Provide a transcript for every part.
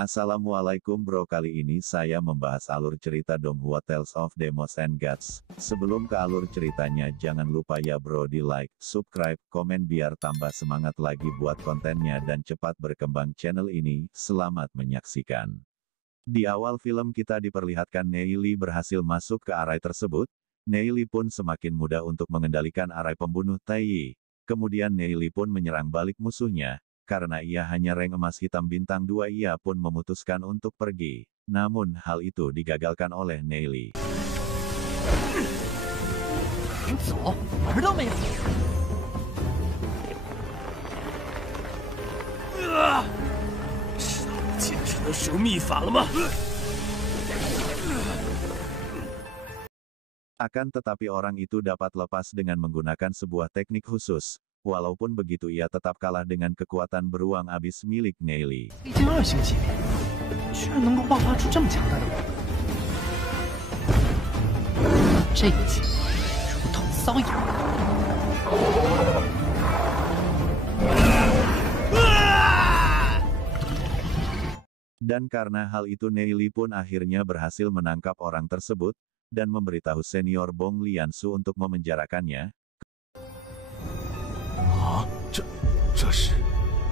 Assalamualaikum bro, kali ini saya membahas alur cerita Donghua Tales of Demons and Gods. Sebelum ke alur ceritanya jangan lupa ya bro di like, subscribe, komen biar tambah semangat lagi buat kontennya dan cepat berkembang channel ini. Selamat menyaksikan. Di awal film kita diperlihatkan Neili berhasil masuk ke arai tersebut. Neili pun semakin mudah untuk mengendalikan arai pembunuh Taiyi. Kemudian Neili pun menyerang balik musuhnya. Karena ia hanya rank emas hitam bintang 2, ia pun memutuskan untuk pergi. Namun hal itu digagalkan oleh Neili. Akan tetapi orang itu dapat lepas dengan menggunakan sebuah teknik khusus. Walaupun begitu ia tetap kalah dengan kekuatan beruang abis milik Neili. Dan karena hal itu Neili pun akhirnya berhasil menangkap orang tersebut, dan memberitahu senior Bong Liansu untuk memenjarakannya. 这是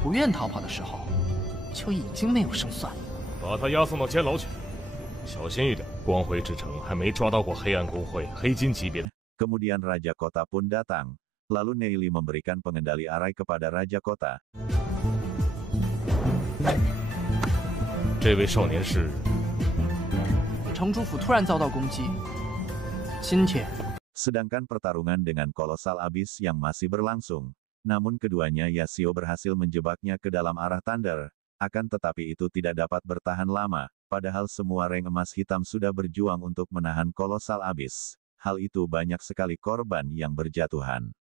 不愿逃跑的时候，就已经没有胜算。把他押送到监牢去，小心一点。光辉之城还没抓到过黑暗公会黑金级别的。 Kemudian Raja Kota pun datang. Lalu Neili memberikan pengendali arai kepada Raja Kota. 这位少年是城主府突然遭到攻击，今天。 Sedangkan pertarungan dengan kolosal abis yang masih berlangsung. Namun keduanya Yasuo berhasil menjebaknya ke dalam arah Thunder. Akan tetapi itu tidak dapat bertahan lama. Padahal semua rank emas hitam sudah berjuang untuk menahan kolosal abis. Hal itu banyak sekali korban yang berjatuhan.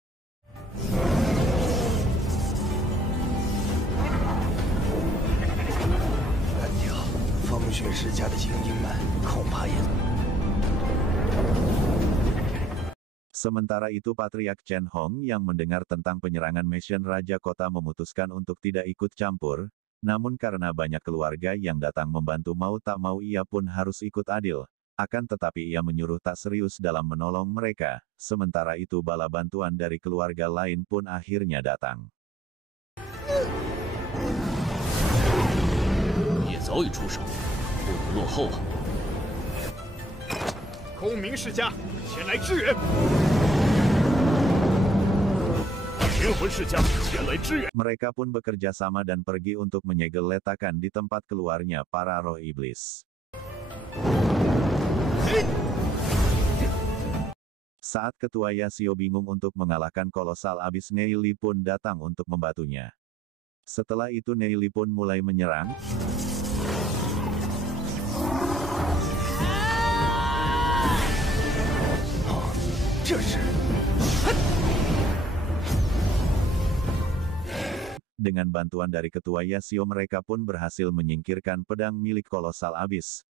Sementara itu Patriark Chen Hong yang mendengar tentang penyerangan Mission Raja Kota memutuskan untuk tidak ikut campur, namun karena banyak keluarga yang datang membantu mau tak mau ia pun harus ikut adil. Akan tetapi ia menyuruh tak serius dalam menolong mereka, sementara itu bala bantuan dari keluarga lain pun akhirnya datang. 也早已出手，不能落后啊！空明世家前来支援。 Mereka pun bekerja sama dan pergi untuk menyegel letakan di tempat keluarnya para roh iblis. Saat ketua Yasuo bingung untuk mengalahkan kolosal abis, Neili pun datang untuk membantunya. Setelah itu Neili pun mulai menyerang. Dengan bantuan dari ketua Yasuo mereka pun berhasil menyingkirkan pedang milik kolosal abis.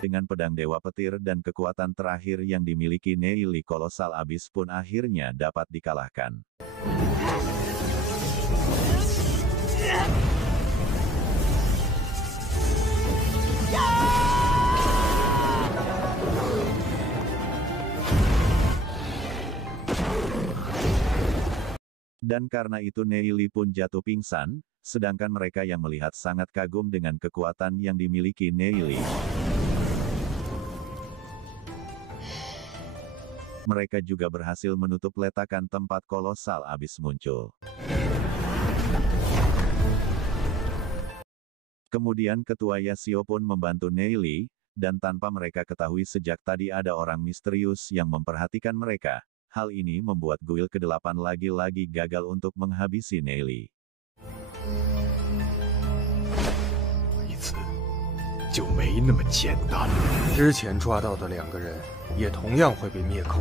Dengan pedang Dewa Petir dan kekuatan terakhir yang dimiliki Neili, kolosal abis pun akhirnya dapat dikalahkan. Dan karena itu Neili pun jatuh pingsan, sedangkan mereka yang melihat sangat kagum dengan kekuatan yang dimiliki Neili. Mereka juga berhasil menutup letakan tempat kolosal abis muncul. Kemudian ketua Yasuo pun membantu Neili, dan tanpa mereka ketahui sejak tadi ada orang misterius yang memperhatikan mereka. Hal ini membuat guil ke-8 lagi-lagi gagal untuk menghabisi Neili. 就没那么简单了。之前抓到的2个人，也同样会被灭口。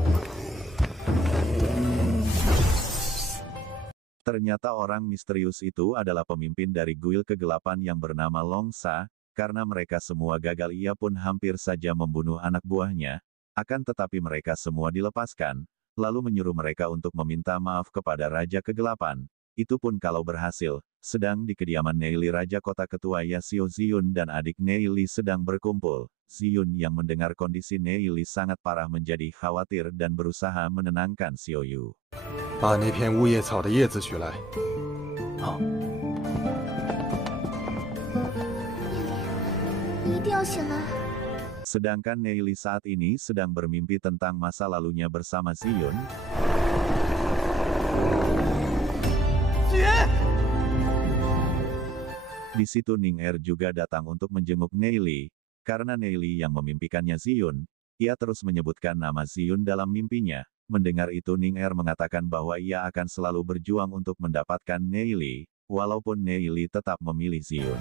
Ternyata orang misterius itu adalah pemimpin dari guil kegelapan yang bernama Longsa, karena mereka semua gagal ia pun hampir saja membunuh anak buahnya, akan tetapi mereka semua dilepaskan, lalu menyuruh mereka untuk meminta maaf kepada Raja Kegelapan, itu pun kalau berhasil. Sedang di kediaman Neili Raja Kota Ketua Yasio Ziyun dan adik Neili sedang berkumpul. Ziyun yang mendengar kondisi Neili sangat parah menjadi khawatir dan berusaha menenangkan Xiaoyu. 把那片乌叶草的叶子取来。好。你一定要醒来。 Sedangkan Neili saat ini sedang bermimpi tentang masa lalunya bersama Ziyun. Di situ Ning Er juga datang untuk menjenguk Neili, karena Neili yang memimpikannya Ziyun, ia terus menyebutkan nama Ziyun dalam mimpinya. Mendengar itu Ning Er mengatakan bahwa ia akan selalu berjuang untuk mendapatkan Neili, walaupun Neili tetap memilih Ziyun.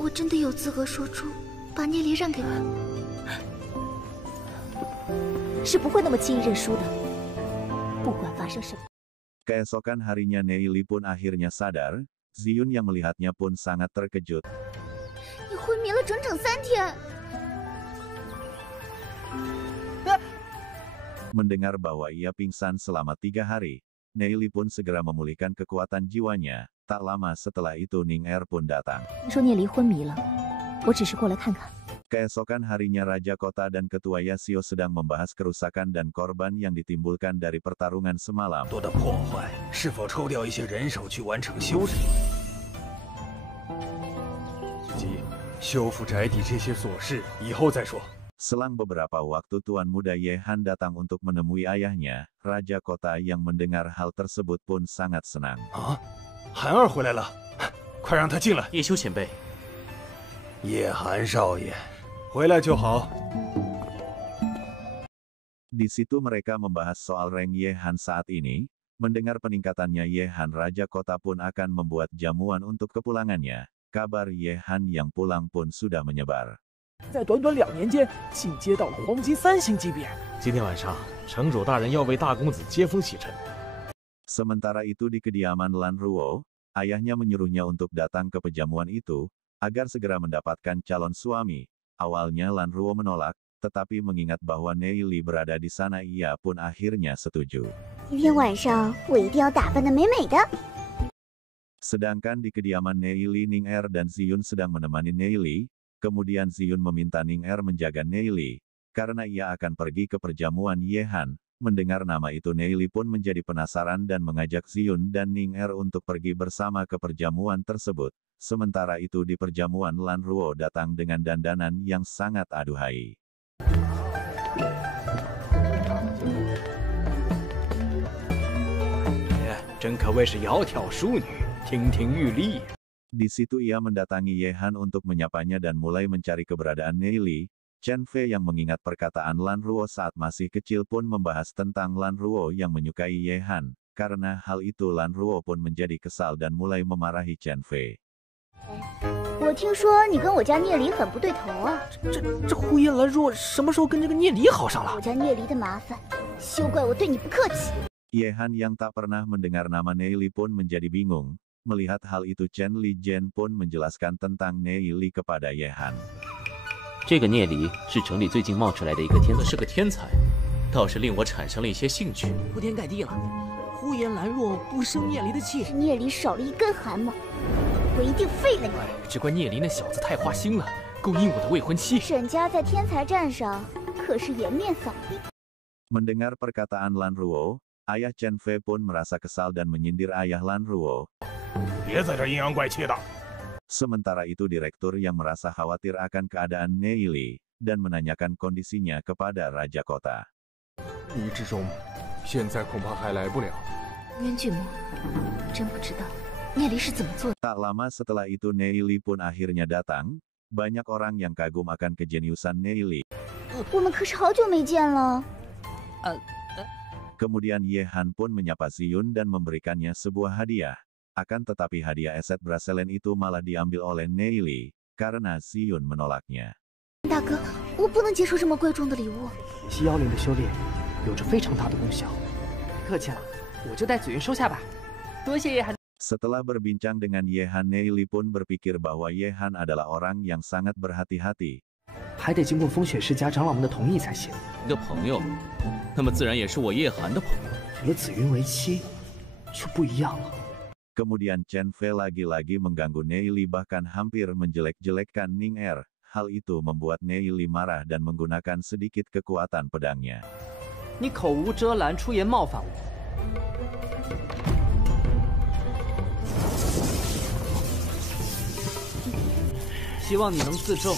我真的有资格说出把聂离让给我，是不会那么轻易认输的。不管发生什么。 Keesokan harinya Neili pun akhirnya sadar, Ziyun yang melihatnya pun sangat terkejut. 你昏迷了整整3天。 Mendengar bahwa ia pingsan selama 3 hari, Neili pun segera memulihkan kekuatan jiwanya. Tak lama setelah itu Ning Er pun datang. 听说聂离昏迷了，我只是过来看看。 Keesokan harinya Raja Kota dan Ketua Yasio sedang membahas kerusakan dan korban yang ditimbulkan dari pertarungan semalam. 多的破坏，是否抽调一些人手去完成修缮？及修复宅邸这些琐事，以后再说。 Selang beberapa waktu Tuan Muda Ye Han datang untuk menemui ayahnya. Raja Kota yang mendengar hal tersebut pun sangat senang. 啊，韩儿回来了，快让他进来。叶修前辈，叶寒少爷，回来就好。 Di situ mereka membahas soal rank Ye Han saat ini. Mendengar peningkatannya Ye Han, Raja Kota pun akan membuat jamuan untuk kepulangannya. Kabar Ye Han yang pulang pun sudah menyebar. 在短短2年间，进阶到了黄金3星级别。今天晚上，城主大人要为大公子接风洗尘。 Sementara itu di kediaman Lan Ruo, ayahnya menyuruhnya untuk datang ke pejamuan itu, agar segera mendapatkan calon suami. Awalnya Lan Ruo menolak, tetapi mengingat bahwa Neili berada di sana ia pun akhirnya setuju. 今天晚上我一定要打扮得美美的。 Sedangkan di kediaman Neili, Ning Er dan Ziyun sedang menemani Neili. Kemudian Ziyun meminta Ning Er menjaga Neili, karena ia akan pergi ke perjamuan Ye Han. Mendengar nama itu Neili pun menjadi penasaran dan mengajak Ziyun dan Ning Er untuk pergi bersama ke perjamuan tersebut. Sementara itu di perjamuan Lan Ruo datang dengan dandanan yang sangat aduhai. 真可谓是窈窕淑女，亭亭玉立。 Di situ ia mendatangi Ye Han untuk menyapanya dan mulai mencari keberadaan Neili. Chen Fei yang mengingat perkataan Lan Ruo saat masih kecil pun membahas tentang Lan Ruo yang menyukai Ye Han. Karena hal itu Lan Ruo pun menjadi kesal dan mulai memarahi Chen Fei. 我听说你跟我家聂离很不对头啊！这呼延兰若什么时候跟这个聂离好上了？我家聂离的麻烦，休怪我对你不客气。 Ye Han yang tak pernah mendengar nama Neili pun menjadi bingung. Melihat hal itu Chen Li Jian pun menjelaskan tentang Neili kepada Ye Han. 这个聂离是城里最近冒出来的一个天才，是个天才，倒是令我产生了一些兴趣。铺天盖地了，呼延兰若不生聂离的气，这聂离少了一根汗毛，我一定废了你！只怪聂离那小子太花心了，勾引我的未婚妻。沈家在天才战上可是颜面扫地。 Mendengar perkataan Lan Ruo, ayah Chen Fei pun merasa kesal dan menyindir ayah Lan Ruo. 别在这阴阳怪气的。 Sementara itu direktur yang merasa khawatir akan keadaan Neili, dan menanyakan kondisinya kepada Raja Kota. 于之中，现在恐怕还来不了。渊巨魔，真不知道聂离是怎么做的。 Tak lama setelah itu Neili pun akhirnya datang. Banyak orang yang kagum akan kejeniusan Neili. 我们可是好久没见了。 Kemudian Ye Han pun menyapa Ziyun dan memberikannya sebuah hadiah. Akan tetapi hadiah eset braselen itu malah diambil oleh Neili, karena Ziyun menolaknya. 大哥，我不能接受这么贵重的礼物。西妖灵的修炼有着非常大的功效，客气了，我就带紫云收下吧。Setelah berbincang dengan Ye Han, Neili pun berpikir bahwa Ye Han adalah orang yang sangat berhati-hati. 还得经过风雪世家长老们的同意才行。你的朋友，那么自然也是我叶寒的朋友。有了紫云为妻，就不一样了。 Kemudian Chen Fei lagi-lagi mengganggu Neili bahkan hampir menjelek-jelekkan Ning Er. Hal itu membuat Neili marah dan menggunakan sedikit kekuatan pedangnya. 你口无遮拦，出言冒犯我。希望你能自重，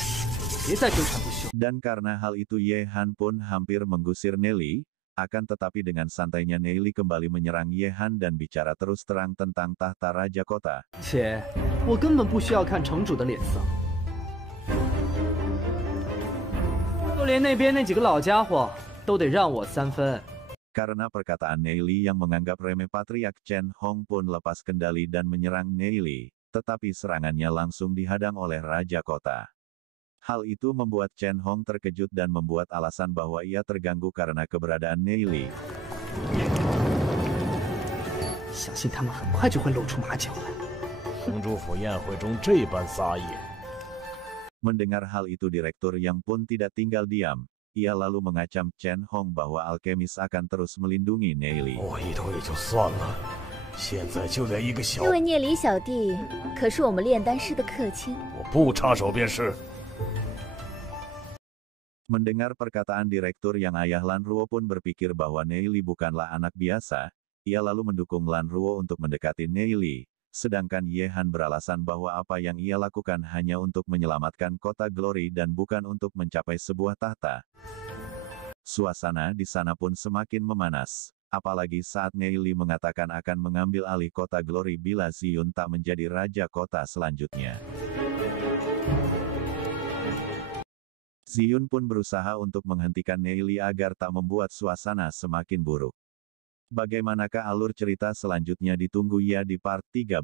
别再纠缠不休。 Dan karena hal itu Ye Han pun hampir menggusir Neili. Akan tetapi dengan santainya Neili kembali menyerang Ye Han dan bicara terus terang tentang tahta Raja Kota. 且我根本不需要看城主的脸色，就连那边那几个老家伙都得让我3分。 Karena perkataan Neili yang menganggap remeh Patriark Chen Hong pun lepas kendali dan menyerang Neili, tetapi serangannya langsung dihadang oleh Raja Kota. Hal itu membuat Chen Hong terkejut dan membuat alasan bahwa ia terganggu karena keberadaan Neili. 相信他们很快就会露出马脚来。城主府宴会中这般撒野， Mendengar hal itu direktur yang pun tidak tinggal diam. Ia lalu mengacam Chen Hong bahwa alkemis akan terus melindungi Neili. 我一头也就算了，现在就连一个小……这位聂离小弟可是我们炼丹师的客卿，我不插手便是。 Mendengar perkataan direktur yang ayah Lan Ruo pun berpikir bahwa Neili bukanlah anak biasa. Ia lalu mendukung Lan Ruo untuk mendekati Neili. Sedangkan Ye Han beralasan bahwa apa yang ia lakukan hanya untuk menyelamatkan kota Glory dan bukan untuk mencapai sebuah tahta. Suasana di sana pun semakin memanas. Apalagi saat Neili mengatakan akan mengambil alih kota Glory bila Ziyun tak menjadi raja kota selanjutnya. Ziyun pun berusaha untuk menghentikan Neili agar tak membuat suasana semakin buruk. Bagaimanakah alur cerita selanjutnya, ditunggu ya di part 13.